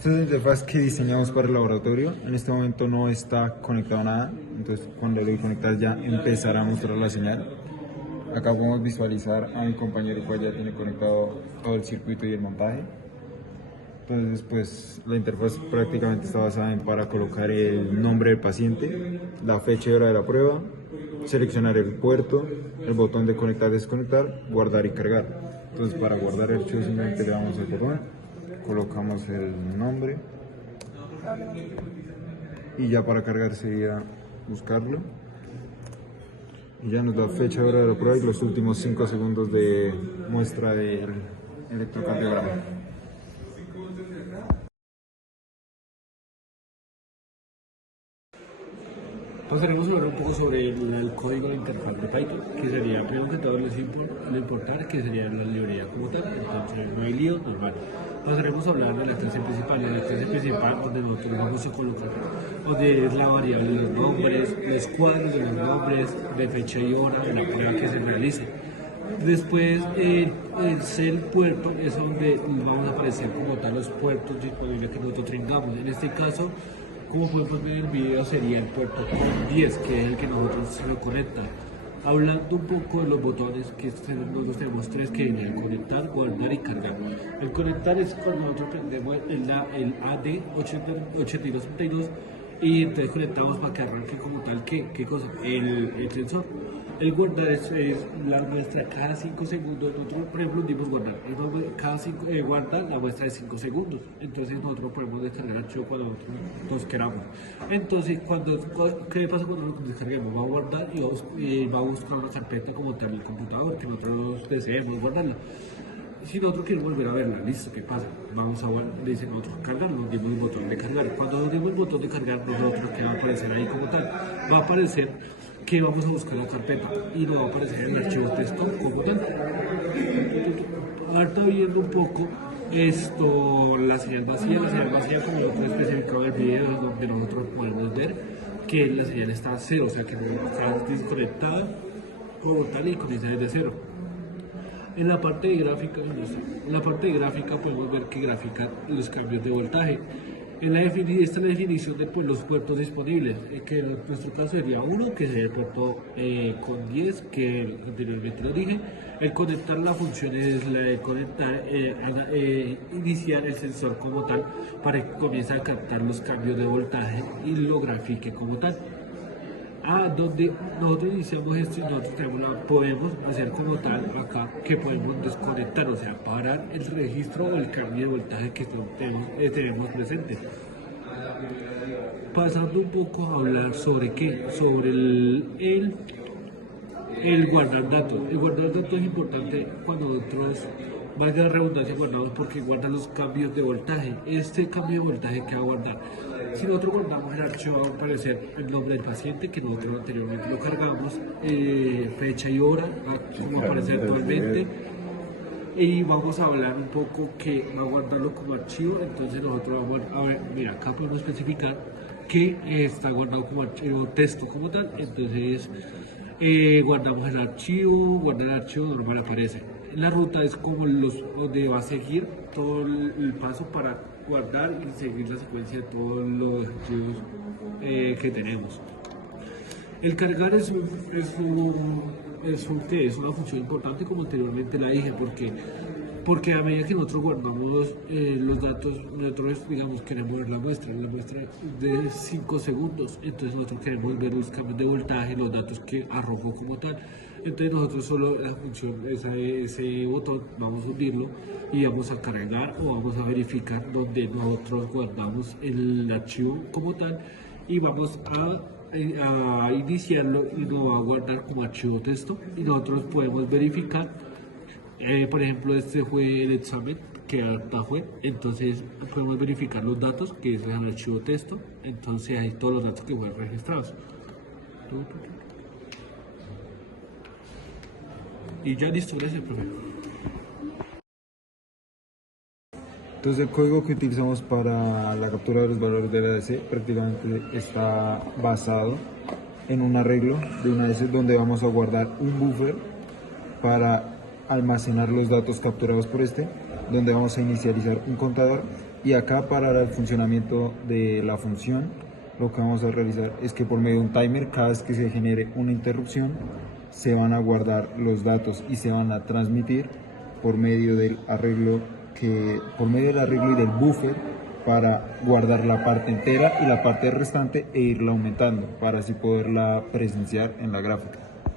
Esta es la interfaz que diseñamos para el laboratorio. En este momento no está conectado a nada, entonces cuando lo conectas ya empezará a mostrar la señal. Acá podemos visualizar a mi compañero que ya tiene conectado todo el circuito y el montaje. Entonces pues la interfaz prácticamente está basada en para colocar el nombre del paciente, la fecha y hora de la prueba, seleccionar el puerto, el botón de conectar, desconectar, guardar y cargar. Entonces para guardar el archivo simplemente le damos el botón, colocamos el nombre y ya para cargar sería buscarlo y ya nos da fecha, hora de la prueba y los últimos 5 segundos de muestra del electrocardiograma. Pasaremos a hablar un poco sobre el código de interfaz de Python, que sería, primero que todo, lo importante, que sería la librería como tal, entonces no hay lío, normal. Pasaremos a hablar de la clase principal donde nosotros vamos a colocar, donde es la variable de los nombres, los cuadros de los nombres, de fecha y hora de la prueba que se realice. Después, el puerto es donde vamos a aparecer como tal los puertos disponibles que nosotros tengamos. En este caso, como podemos ver en el video, sería el puerto COM 10, que es el que nosotros se lo conecta. Hablando un poco de los botones, que nosotros tenemos tres, que vienen el conectar, guardar y cargar. El conectar es cuando nosotros prendemos el AD8232 y entonces conectamos para que arranque como tal, ¿qué cosa? El sensor. El guardar es la muestra cada 5 segundos. Nosotros, por ejemplo, dimos guardar. Cada guarda la muestra de 5 segundos. Entonces, nosotros podemos descargar el archivo cuando nosotros queramos. Entonces, ¿qué pasa cuando lo descarguemos? Va a guardar y va a buscar una carpeta como tal en el computador que nosotros deseemos guardarla. Si nosotros queremos volver a verla, listo, ¿qué pasa? Vamos a le dice nosotros cargar, nos dimos el botón de cargar. Cuando nos dimos el botón de cargar, nosotros que va a aparecer ahí como tal, va a aparecer que vamos a buscar la carpeta y nos va a aparecer el archivo texto como tal. Ahora está viendo un poco la señal vacía como lo que especificado en el video, donde nosotros podemos ver que la señal está a cero, o sea que está desconectada como tal y comienza desde cero. En la parte de gráfica podemos ver que grafica los cambios de voltaje. Esta es la definición de los puertos disponibles, que en nuestro caso sería uno, que sería el puerto con 10, que anteriormente lo dije. El conectar, la función es la de conectar, iniciar el sensor como tal para que comience a captar los cambios de voltaje y lo grafique como tal. Donde nosotros iniciamos esto y nosotros podemos hacer como tal acá que podemos desconectar, o sea, parar el registro o el cambio de voltaje que tenemos presente. Pasando un poco a hablar sobre el guardar datos. El guardar datos es importante cuando nosotros, valga la redundancia, guardamos porque guarda los cambios de voltaje. Este cambio de voltaje que va a guardar. Si nosotros guardamos el archivo, va a aparecer el nombre del paciente que nosotros anteriormente lo cargamos, fecha y hora, como aparece actualmente. Y vamos a hablar un poco que va a guardarlo como archivo. Entonces nosotros vamos a ver, mira, acá podemos especificar que está guardado como archivo texto como tal. Entonces guardamos el archivo, guardar el archivo normal aparece. La ruta es como donde va a seguir todo el paso para guardar y seguir la secuencia de todos los archivos que tenemos. El cargar es una función importante, como anteriormente la dije, porque a medida que nosotros guardamos los datos, nosotros digamos queremos ver la muestra de 5 segundos, entonces nosotros queremos ver los cambios de voltaje, los datos que arrojó como tal. Entonces nosotros solo la función, ese botón, vamos a subirlo y vamos a cargar o vamos a verificar donde nosotros guardamos el archivo como tal y vamos a iniciarlo y nos va a guardar como archivo texto y nosotros podemos verificar, por ejemplo, este fue el examen que ahorita fue, entonces podemos verificar los datos que es el archivo texto, entonces hay todos los datos que fueron registrados. Y ya listo, gracias, profe. Entonces el código que utilizamos para la captura de los valores de la ADC prácticamente está basado en un arreglo de una ADC donde vamos a guardar un buffer para almacenar los datos capturados por donde vamos a inicializar un contador Y acá para el funcionamiento de la función, lo que vamos a realizar es que por medio de un timer, cada vez que se genere una interrupción, se van a guardar los datos y se van a transmitir por medio del arreglo y del buffer para guardar la parte entera y la parte restante e irla aumentando para así poderla presenciar en la gráfica.